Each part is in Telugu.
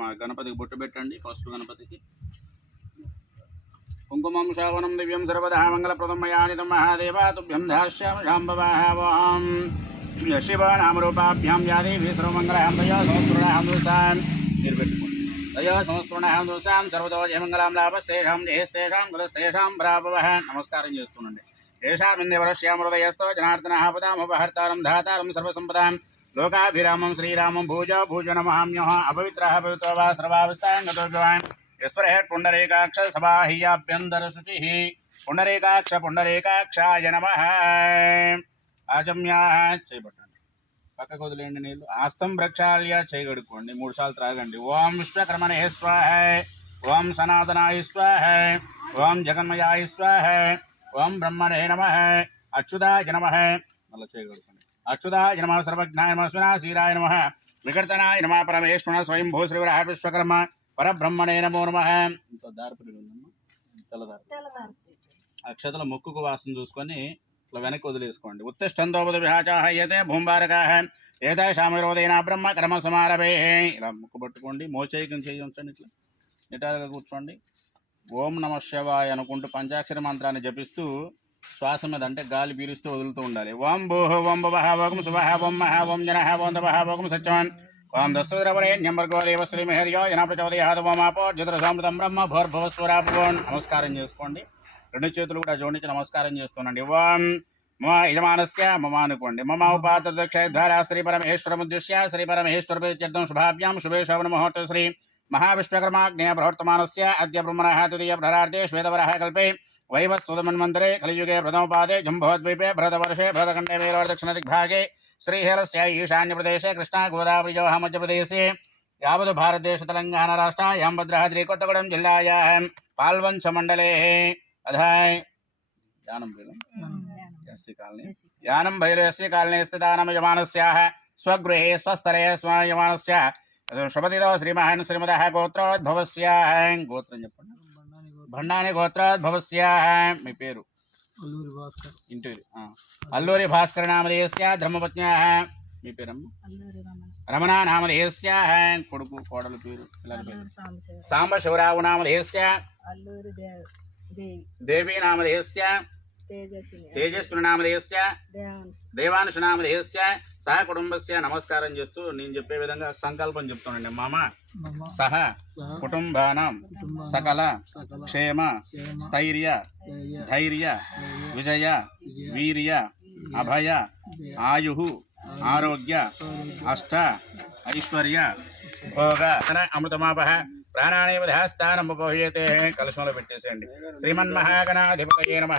మా గణపతికి బొట్టు పెట్టండి ఫస్ట్ గణపతికి. కుంకుమం శ్రావణం దివ్యం సర్వదా మంగళప్రదం మయానితం మహాదేవ తుభ్యం ధాస్యామి శాంబవాహం శివ యాదేవి సర్వమంగళాం దయా సంస్కృణాం దోషాం మీరు పెట్టుకోండి. దయా సంస్కృణాం దోషాం సర్వతో జయమంగళం లాభస్తేషాం జయస్తేషాం కులస్తేషాం బ్రాభవ నమస్కారం చేస్తుండండి ఏషామిందేవరశ్యామృదయస్తో జనార్దన పదాముపహర్తారం ధాతారం సర్వసంపదాం. లోకాభిరామం శ్రీరామం భూజ భూజనమహామ్యః అపవిత్రः పవిత్రో వా సర్వావస్థాంగతో భవాన్ యస్వరహేట్ పుండరీకాక్ష సబాహ్యాభ్యంతర శుచిః పుండరీకాక్ష పుండరీకాక్షాయ నమః ఆచమ్యా చేయబట్టండి పక్కకు వదిలేయండి నీళ్ళు ఆస్తం ప్రక్షాళ్య చేయగడుకోండి మూడు సార్లు త్రాగండి ఓం విశ్వకర్మణే స్వాహ ఓం సనాతనాయ స్వాహ ఓం జగన్మయాయ స్వాహ ఓం బ్రహ్మణే నమ అచ్యుతాయ నమ మళ్ళీ చేయగడుకోండి అచ్యుతాయ నమ సర్వజ్ఞాయ నమ స్వినాశీరాయ నమ వికర్తనాయ నమ పరమేశ్వర స్వయం భూ శ్రీ విశ్వకర్మ పరబ్రహ్మణే నమో నమ. అక్షతల ముక్కుకు వాసన చూసుకొని ఇట్లా వెనక్కి వదిలేసుకోండి. ఉత్తిష్టంతోపద విహాచాహయ్యతే భూంబారకాహ ఏదాశామిరోదైన బ్రహ్మ కర్మ సమారభే. ఇలా ముక్కు పట్టుకోండి మోచైకం చేయి ఉంచండి ఇట్లా. నిటారుగా కూర్చోండి. ఓం నమ శివాయ అనుకుంటూ పంచాక్షర మంత్రాన్ని జపిస్తూ శ్వాస మీద అంటే గాలి పీలుస్తూ వదులుతూ ఉండాలి. ఓం భూహ ఓం భవహ ఓం మహాభం జనహాభం మహ సత్యవాన్. ఓం దశరవరేణ్యంబర్గో దేవశ్రీ మహర్యో జన ప్రచోదయాద ఓమాపో జతురసామృతం బ్రహ్మ భోర్భవస్వరాభువన్ నమస్కారం చేసుకోండి. రెండు చేతులు కూడా జోడించి నమస్కారం చేస్తున్నాండి. ఓం మమ యజమానస్య మమ అనుకోండి. మమ ఉపాత్రక్షయధార శ్రీ పరమేశ్వరముద్దిశ్య శ్రీ పరమేశ్వరర్థం శుభాభ్యాం శుభే శవన ముహూర్త శ్రీ మహావిశ్వకర్మాగ్నేయ ప్రవర్తమానస్య అద్య బ్రహ్మణ తృతీయ ప్రహరార్థే శ్వేతవరः కల్పే वैवस्वतमन्मन्तरे कलियुगे प्रथमपादे जम्भवद्वीपे भरतवर्षे भरतखण्डे मेरोर्दक्षिणदिग्भागे श्रीहेलस्य ईशान्यप्रदेशे कृष्णागोदावरीयोः मध्यप्रदेशे यावद् भारतदेशतेलङ्गाणराष्ट्रायां भद्राद्रि कोत्तगुडं जिल्लायाः पाल्वञ्चमण्डलेः अधाय। यानं भैरवस्य कालने। स्थितानमयमानस्याः स्वगृहे स्वस्थले स्वयमानस्य शुभतिदो श्रीमहन् श्रीमदः गोत्रोद्भवस्याः। गोत्रं భండాని గోత్రోద్భవస్య మీ పేరు అల్లూరి భాస్కర్ ఇంటి. అల్లూరి భాస్కర నామధేయస్య ధర్మపత్న్యా మీ పేరమ్మ అల్లూరి రమణ రమణ నామధేయస్య కొడుకు కోడలు పేరు పిల్లల సాంబ శివరావు నామధేయస్య అల్లూరి దేవ్ దేవి దేవీ నామధేయస్య తేజస్విని తేజస్వి నామధేయస్య దేవాంశ్. దేవాంశ నామధేయస్య సహ కుటుంబస్య నమస్కారం చేస్తూ నేను చెప్పే విధంగా సంకల్పం చెప్తానండి మామ సహ కుటుంబానం కుటుంబ సకల క్షేమ స్థైర్య ధైర్య విజయ వీర్య అభయ ఆయు ఆరోగ్య అష్ట ఐశ్వర్య భోగ. అమృతమాప ప్రాణానేవ ధ్యాస్థానం ఉపహీయతే కలశంలో పెట్టేసేయండి. శ్రీమన్మహాగణాధిపతయే నమ.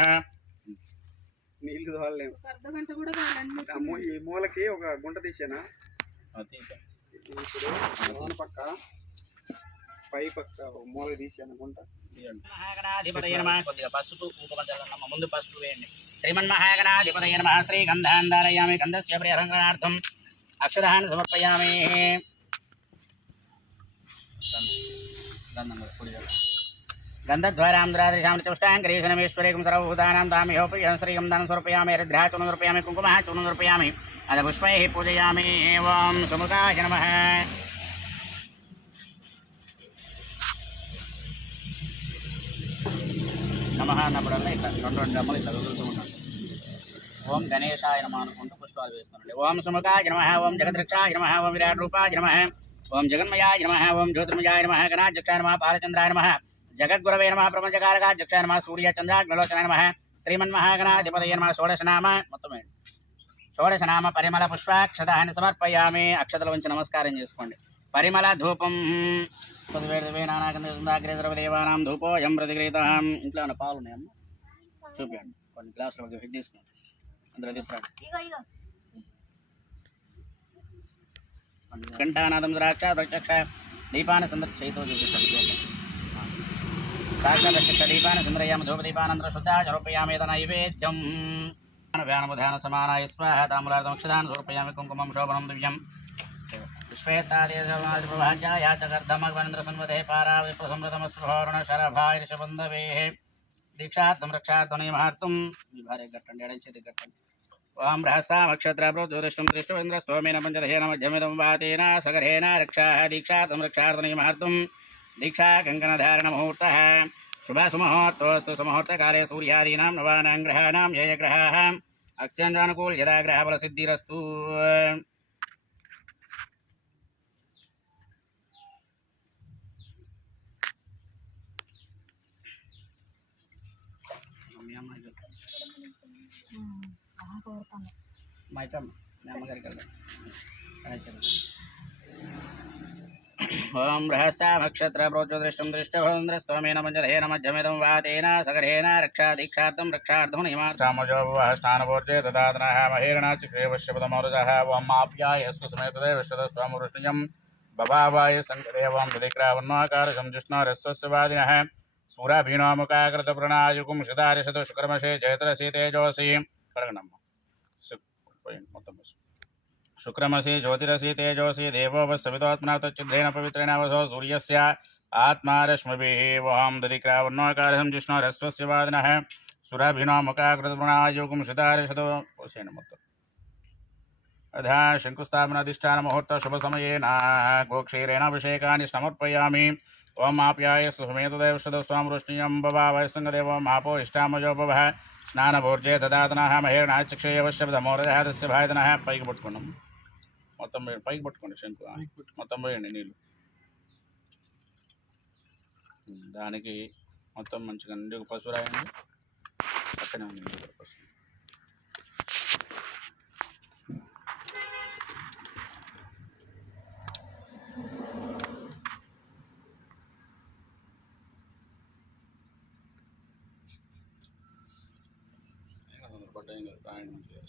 నీళ్ళు తోలలేము. అర్ధ గంట కూడా కావాలండి ఆ మూ- ఈ మూలకి ఒక గుంట తీసానా? ఇప్పుడు లోన పక్క పై పక్క ఒక మూలకి తీసాను గుంట? మహాగణాధిపతయ నమ. కొద్దిగా పసుపు ముందు పసుపు వేయండి. శ్రీమన్మహాగణాధిపతయ నమ. శ్రీ గంధాన్ ధారయామి గంధస్య ప్రియరంగణార్థం అక్షరాన్ని సమర్పయామి గంధద్వారాంధ్రాదిశామృతుష్టాంకరీశనమేశ్వరీకం సర్వభూతానాం దామిహోపయం శ్రీకం ధనం సమర్పయామి హరిద్రాచూర్ణం సమర్పయామి కుంకుమः చూర్ణం సమర్పయామి అద పుష్పైः పూజయామి ఓం సుముఖాయ నమః నమ అన్నప్పుడల్లా ఇట్లా రెండు రెండు డమ్మలు ఇట్లా వదులుతూ ఉంటాను ఓం గణేశాయ నమ అనుకుంటూ పుష్పాలు వేస్తున్నాండి ఓం సుముఖాయ నమ ఓం జగద్రక్షాయ నమ ఓం విరాట్ రూపాయ నమ ఓం జగన్మయాయ నమ ఓం జ్యోతిర్మయాయ నమ గణాధ్యక్షాయ నమ బాలచంద్రాయ నమ జగద్గురవే నమ ప్రపంచకారకాధ్యక్షాయ నమ సూర్యచంద్రాగ్నలోచనాయ నమ శ్రీమన్మహాగణాధిపతయ నమ షోడశనామ మొత్తం షోడశనామ పరిమళ పుష్పాక్షతాన్ని సమర్పయామి. అక్షతల ఉంచి నమస్కారం చేసుకోండి. పరిమళ ధూపం. నానాగంధేవానాం ధూపోయం ప్రతిగృహీతం ఇంట్లో ఉన్న పాలు ఉన్నాయమ్మా చూపించండి కొన్ని గ్లాసులు తీసుకోండి అందులో తీసుకురండి. ఘంటానాదం ద్రాక్ష ప్రత్యక్ష దీపాన సందర్ చేతితో చూపించండి साक्षदक्षदीपान् सुन्द्रयाम धूपदीपानन्तरं शुद्धाः आरोपयामेत नैवेद्यं ध्यानमुध्यानसमानाय स्वाहा ताम्रार्धमक्षदान् समर्पयामि कुङ्कुमं शोभनं दिव्यं विश्वेतादेशभाजाया चकर्धमगवन्द्रसंवदे पाराविप्रसंवृतमस्फोरणशरभायऋषबन्धवेः दीक्षार्थं रक्षार्थनिमहार्थं विभारे घट्टण्डे अडञ्चति घट्टण्डे ओम रहसामक्षत्रब्रोदुरिष्टुं दृष्टुवेन्द्रस्तोमेन पञ्चदहेन मध्यमिदं वातेन सगरेण रक्षाः दीक्षार्थं रक्षार्थनिमहार्थं గట్టండి ఓం రహసామక్షత్రప్రోదృష్టం దృష్టవేంద్రస్తోమేన పంచదహేన మధ్యమిదం వాతేన సగరేణ రక్షాः దీక్షార్థం రక్షార్థనియమార్థం దీక్షా కంకణధారణ ముహూర్తः శుభ సుముహూర్తోస్తు సుముహూర్తకాలే సూర్యాదీనాం నవానాం గ్రహాణాం ఏ గ్రహాः అత్యంతానుకూల యదా గ్రహఫలసిద్ధిరస్తు మా ఇష్టం మీ అమ్మగారికి వెళ్దాం ओं रहस्यामक्षत्र प्रोचोदृष्टं दृष्टभवन्द्रस्त्वमेन मञ्जधेन मध्यमिदं सगरेन रक्षा दीक्षा रक्षादीक्षार्थं निमाजो निमाचामजो भुवः स्नानभोर्जे ददातनः महेरणाचिक्रेवश्यपदमरुजः वं माप्यायस्तु समेतदे विश्वदस्वामवृष्णिजं बभावाय सङ्कदेवं दधिक्रावन्माकारसंजुष्णारस्वस्यवादिनः सूराभीनामुखाकृतप्रणायुकुं शुदारिषतु शुक्रमशे जयतरसी तेजोऽसि कडगणम् मोत्तं शुक्रमसी ज्योतिरसी तेजोसी देवो वत्सवितात्मना तच्चिद्रेण पवित्रेण वसो सूर्य से आत्मा रश्मिभिः वहाँ दधिक्रावर्णोकारं जिष्णोरस्वस्य वादिनः सुराभिनो मुखाकृतगुणायोगुं सुतारिषदो सेन मुक्त अधा शङ्कुस्थापनाधिष्ठानमुहूर्त शुभसमयेन गोक्षीरेणाभिषेकानि समर्पयामि ओम आप्याय सुमेतदेव सदो स्वाम रोष्णीयं बवा वयसङ्गदेव मापो इष्टामजो बभः स्नानभोर्जे ददातनः महेर्णाचक्षुषयवश्यमोरजः तस्य भायतनः पैकपुट्कुणम् మొత్తం పోయి- పైకి పట్టుకోండి శంకు. మొత్తం పోయండి నీళ్ళు. దానికి మొత్తం మంచిగా నిండి ఒక పసుపు రాయండి. పక్కనే ఉంది పసుపు. కాదు, రాయండి మంచిగా.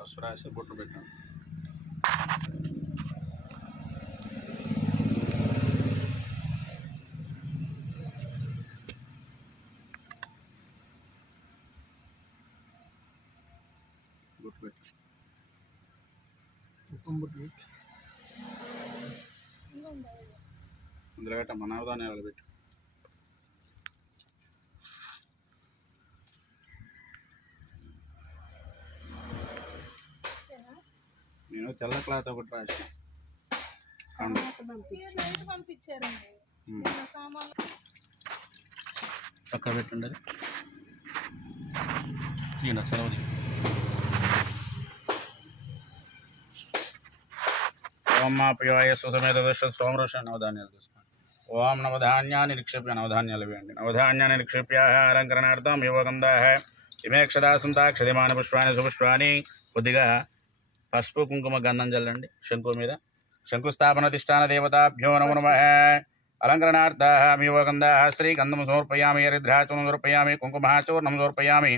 పసుపు రాసి బొట్లు పెట్టండి. బొట్టు పెట్టండి అందులో పెట్టమ్మా నవధాన్యాలు పెట్టు తెల్ల క్లాత్ ఒకటి. సామాన్ పక్కన పెట్టండి అది సెలవు. ఓం మాపయోయ సుసమేత దుష్ట సోమరుష నవధాన్యాలు తీసుకోండి ఓం నవధాన్యాన్ని నిక్షేప్య నవధాన్యాలు వేయండి నవధాన్యాన్ని నిక్షేప్య అలంకరణార్థం యువగంధా ఇమేక్షదా సుంతాక్షదిమాని పుష్పాన్ని సుపుష్పాన్ని కొద్దిగా పసుపు కుంకుమ గంధం చల్లండి శంకు మీద. శంకుస్థాపన తిష్టాన దేవతాభ్యో నమో నమ. అలంకరణార్థ అమియోగంధ శ్రీ గంధం సమర్పయామి హరిద్రాచూర్ణం సమర్పయామి కుంకుమాచూర్ణం సమర్పయామి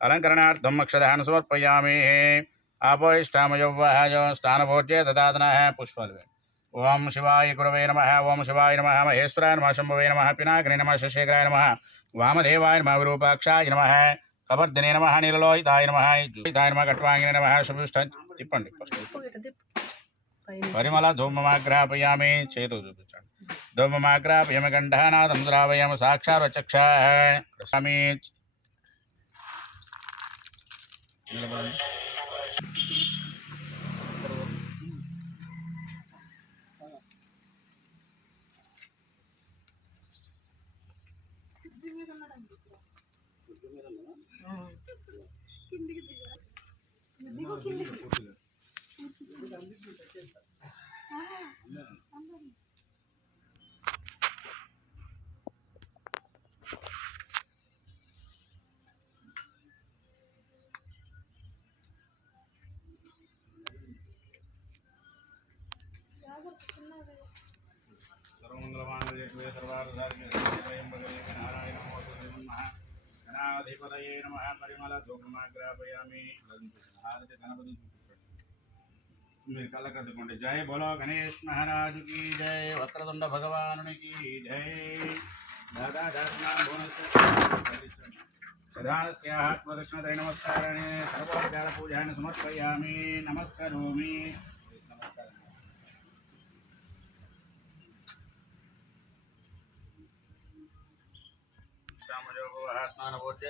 అలంకరణార్థం అక్షదాన్ని సమర్పయామి. ఆపోయిష్టామయవ్వహ స్థానభోజ్యే పుష్పాలు ఓం శివాయ గురవే నమ ఓం శివాయ నమ మహేశ్వరాయ నమ శంభవే నమ పినాగ్ని నమ శశేఖరాయ నమ వామదేవాయ నమ విరూపాక్షాయ నమ కబర్దినే నమ నీలలోహితాయ నమ హితాయ నమ కట్వాంగిని నమ శుభిష్ట తిప్పండి ఫస్ట్ పైన పరిమళ ధూమమాగ్రాపయామి చేతు చూపించండి ధూమమాగ్రాపయామి గంధానాదం ద్రావయామి సాక్షాత్చక్ష స్వామి సర్వమంగళమాంగళ్యే శివే సర్వార్థసాధికే త్రయంబకే నారాయణ నమః గణాధిపతయే నమః పరిమళ ధూమమాగ్రాపయామి హారతి గణపతి మీరు కళ్ళకద్దుకోండి జై బోలో గణేష్ మహారాజుకి జై వక్రతుండ భగవానునికి జై దాదా ప్రదక్షిణత్రయ నమస్కారాన్ని సర్వోపచార పూజాన్ని సమర్పయామి నమస్కరోమి స్నానభోజ్య